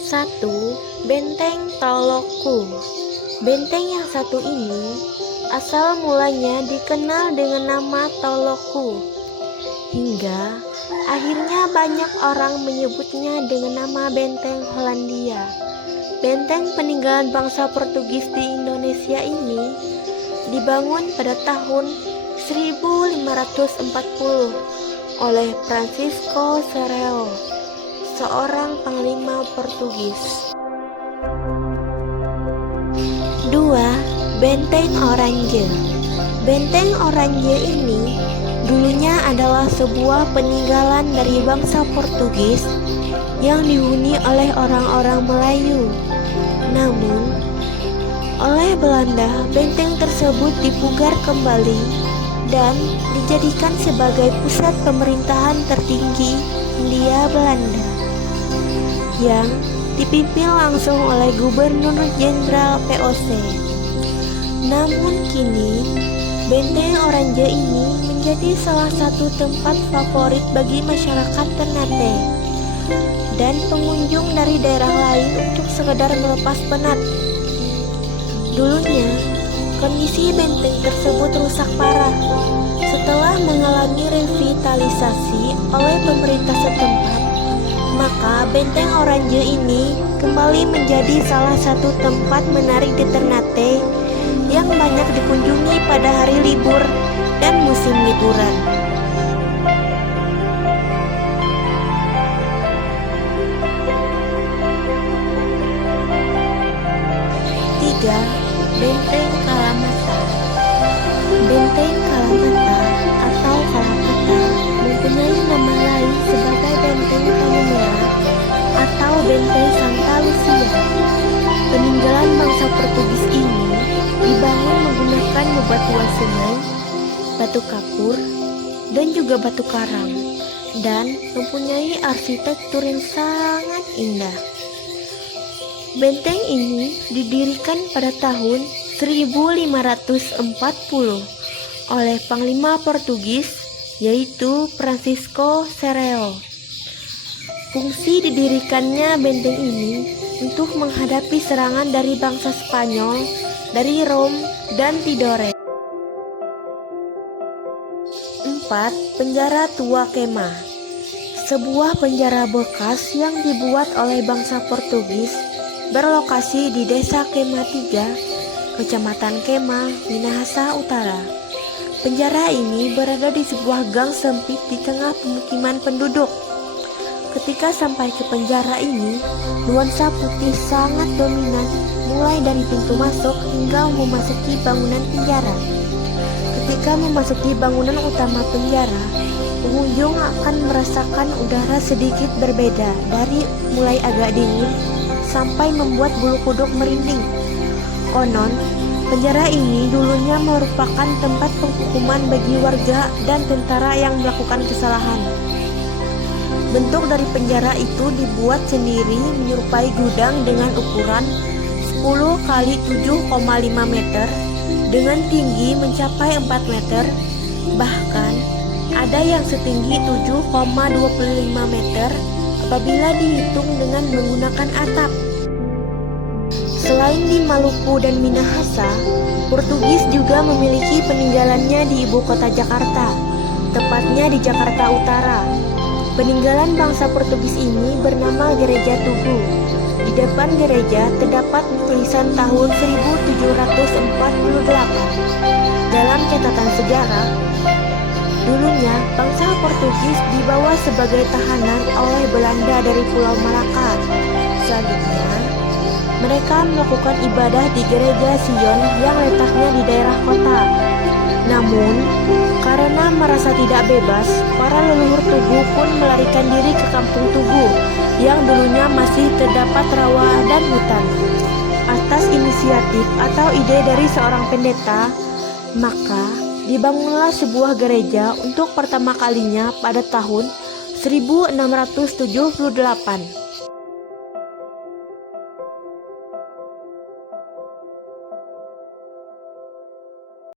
1. Benteng Toloku. Benteng yang satu ini asal mulanya dikenal dengan nama Toloku, hingga akhirnya banyak orang menyebutnya dengan nama Benteng Hollandia. Benteng peninggalan bangsa Portugis di Indonesia ini dibangun pada tahun 1540 oleh Francisco Serrao, seorang panglima Portugis. 2. Benteng Orange. Benteng Orange ini dulunya adalah sebuah peninggalan dari bangsa Portugis yang dihuni oleh orang-orang Melayu. Namun, oleh Belanda, benteng tersebut dipugar kembali dan dijadikan sebagai pusat pemerintahan tertinggi Hindia Belanda yang dipimpin langsung oleh Gubernur Jenderal VOC. Namun kini, Benteng Orange ini menjadi salah satu tempat favorit bagi masyarakat Ternate dan pengunjung dari daerah lain untuk sekedar melepas penat. Dulunya, kondisi benteng tersebut rusak parah. Setelah mengalami revitalisasi oleh pemerintah setempat, maka Benteng Orange ini kembali menjadi salah satu tempat menarik di Ternate yang banyak dikunjungi pada hari libur dan musim liburan. 3. Benteng Kalamata. Benteng Kalamata atau Kalapata mempunyai nama lain sebagai Benteng Kayu Merah atau Benteng Santa Lucia. Peninggalan bangsa Portugis ini dibangun menggunakan bebatuan sungai, batu kapur, dan juga batu karang, dan mempunyai arsitektur yang sangat indah. Benteng ini didirikan pada tahun 1540 oleh Panglima Portugis, yaitu Francisco Serrao. Fungsi didirikannya benteng ini untuk menghadapi serangan dari bangsa Spanyol dari Rom dan Tidore. 4. Penjara Tua Kema. Sebuah penjara bekas yang dibuat oleh bangsa Portugis berlokasi di Desa Kema 3, Kecamatan Kema, Minahasa Utara. Penjara ini berada di sebuah gang sempit di tengah pemukiman penduduk. Ketika sampai ke penjara ini, nuansa putih sangat dominan mulai dari pintu masuk hingga memasuki bangunan penjara. Ketika memasuki bangunan utama penjara, pengunjung akan merasakan udara sedikit berbeda, dari mulai agak dingin sampai membuat bulu kuduk merinding. Konon, penjara ini dulunya merupakan tempat penghukuman bagi warga dan tentara yang melakukan kesalahan. Bentuk dari penjara itu dibuat sendiri menyerupai gudang dengan ukuran 10 kali 7,5 meter dengan tinggi mencapai 4 meter, bahkan ada yang setinggi 7,25 meter apabila dihitung dengan menggunakan atap. Selain di Maluku dan Minahasa, Portugis juga memiliki peninggalannya di ibu kota Jakarta, tepatnya di Jakarta Utara. Peninggalan bangsa Portugis ini bernama Gereja Tugu. Di depan gereja terdapat tulisan tahun 1748. Dalam catatan sejarah, dulunya bangsa Portugis dibawa sebagai tahanan oleh Belanda dari Pulau Malaka. Selanjutnya, mereka melakukan ibadah di Gereja Sion yang letaknya di daerah kota. Namun, karena merasa tidak bebas, para leluhur Tugu pun melarikan diri ke kampung Tugu yang dulunya masih terdapat rawa dan hutan. Atas inisiatif atau ide dari seorang pendeta, maka dibangunlah sebuah gereja untuk pertama kalinya pada tahun 1678.